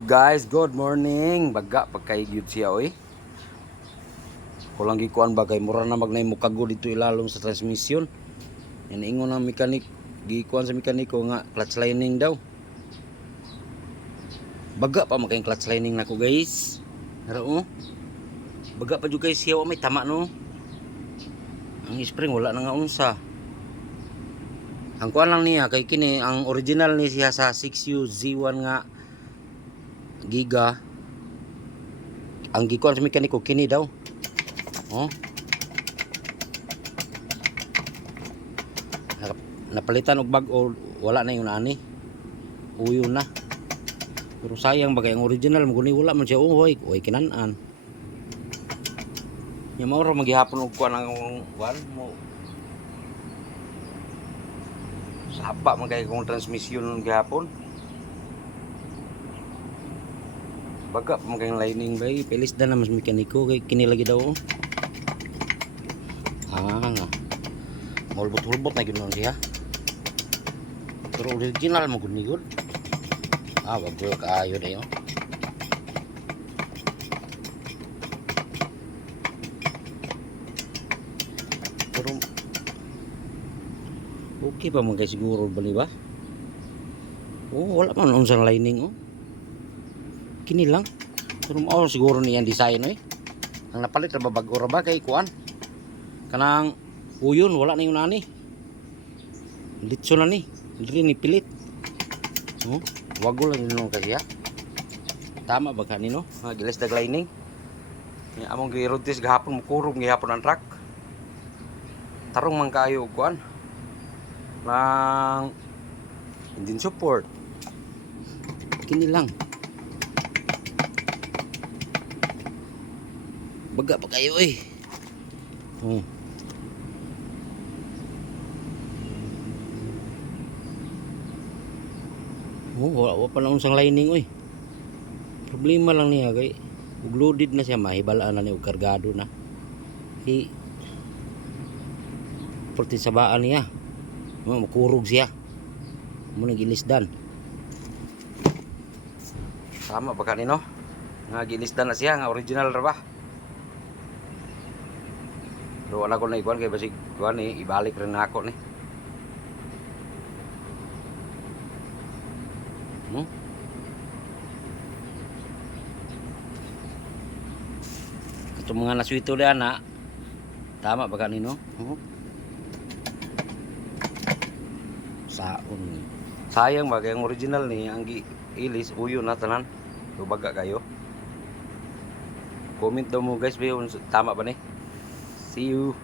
Guys, good morning. Baga pagkaigyud siya oy. Kulang gikuan ba kay mura na magnay mukago dito ilalom sa transmission. Yan ingon ang mekanik, gikuan sa mekaniko nga clutch lining daw. Baga pa makay clutch lining nako guys. Pero baga pa jud guys siya may tama no. Ang spring wala na nga unsa. Ang kuan lang niya kay kini ang original ni siya sa 6U Z1 nga giga. Ang gikuan sa mekaniko kini daw. Napalitan og bag-o, wala na yung ani. Uyo na. Pero sayang bagay ang original maguni wala man siya oy kinan-an. Nya mao ra magihapon og kuan ang kuan mo. Sapa man kay kung transmission gihapon. Baga man kay lining bay, pilis da na mas mekaniko kay kini lagi daw. Nga. Mulbot-mulbot na ginoon siya. Pero original mo gud ni gud. Wag ko kaayo na yun. Pero okay pa man kay siguro bali ba? Wala man unsang lining Kini lang. Pero mao siguro niyan design Ang napalit ra bag-o ra ba kay kuan? Kanang uyon wala na yung nani. Litso na ni. Dili ni pilit. Wago lang yun kasi tama ba kanino? Gilas dag lining. Among girotis gahapon mukurog gihapon ang truck. Tarong man kayo og kuan. Nang engine support. Kini lang. Baga pa kayo wala pa lang unsang lining Problema lang niya kay ug loaded na siya mahibalaan na ni og kargado na. Porti sabaan niya. Makurog siya. Mo nagilisdan. Tama ba kanino? Nga gilisdan na siya nga original ra ba? Pero wala ko na ikuan kay basig kuan ibalik rin na ako ni. Ito mga naswito na na. Tama ba kanino? Sayang ba kay ang original ni ang ilis uyo na tanan. Baga kayo. Comment daw mo guys, tama ba ni? See you.